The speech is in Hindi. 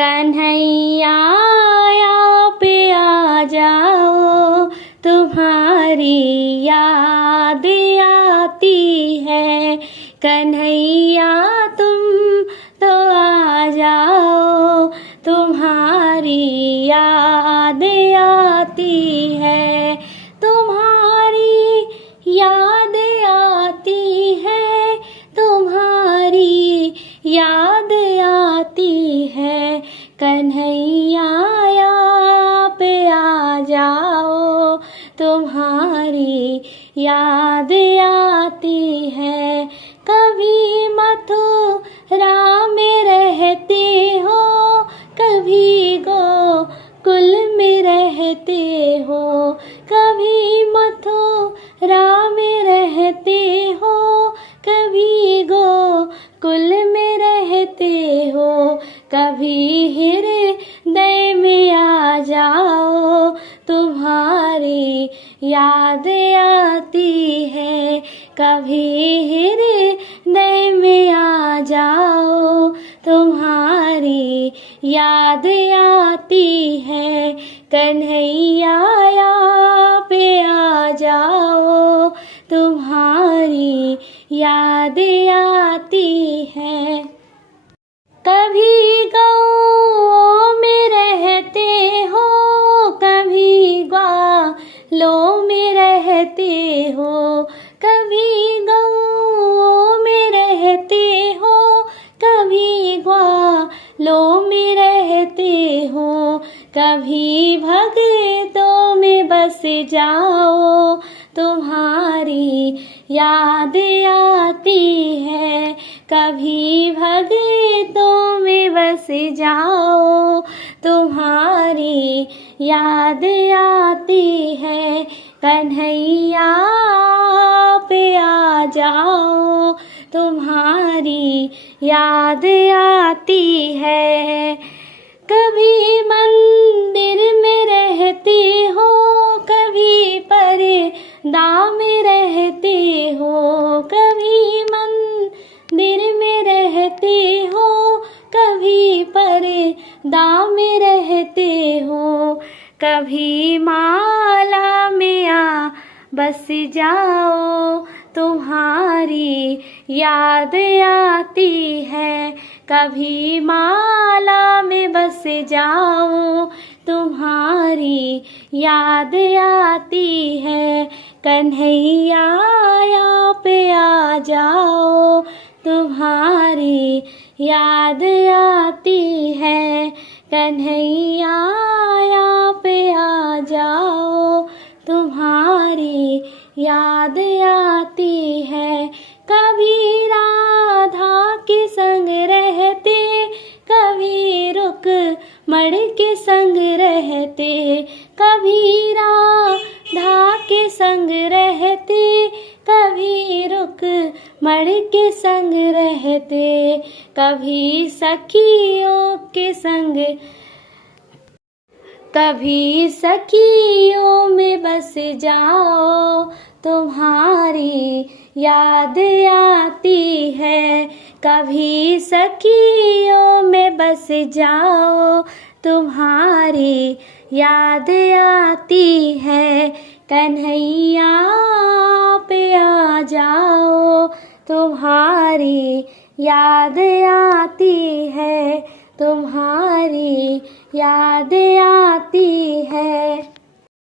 कन्हैया आप आ जाओ, तुम्हारी याद आती है। कन्हैया तुम तो आ जाओ, तुम्हारी याद आती है। तुम्हारी याद आती है, तुम्हारी याद आती है। कन्हैया आप आ जाओ, तुम्हारी याद आती है। कभी मथुरा में रहते हो, कभी गोकुल में रहते हो। कभी मथुरा में रहते हो, कभी गोकुल में रहते हो। कभी हृदय में आ जाओ, तुम्हारी याद आती है। कभी हृदय में आ जाओ, तुम्हारी याद आती है। कन्हैया आप आ जाओ, तुम्हारी याद आती है। कभी गाँव में रहते हो, कभी ग्वालों में रहते हो। कभी गाँव में रहते हो, कभी ग्वालों में रहते हो। कभी भक्तों में बस जाओ, तुम्हारी याद आती है। कभी भक्तों में बस जाओ, तुम्हारी याद आती है। कन्हैया आप आ जाओ, तुम्हारी याद आती है। कभी मंदिर में रहते हो, कभी पर्दा में रहते हो। कभी मंदिर में रहते हो, कभी पर्दा में रहते हो। कभी माला में आ बस जाओ, तुम्हारी याद आती है। कभी माला में बस जाओ, तुम्हारी याद आती है। कन्हैया आप आ जाओ, तुम्हारी याद आती है। कन्हैया आप आ जाओ, तुम्हारी याद आती है। कभी राधा के संग रहते, कभी रुक्मण के संग रहते। कभी राधा के संग रहते, कभी रुक्मण के संग रहते। कभी सखियों के संग, कभी सखियों में बस जाओ, तुम्हारी याद आती है। कभी सखियों में बस जाओ, तुम्हारी याद आती है। कन्हैया आप आ जाओ, तुम्हारी याद आती है। तुम्हारी याद आती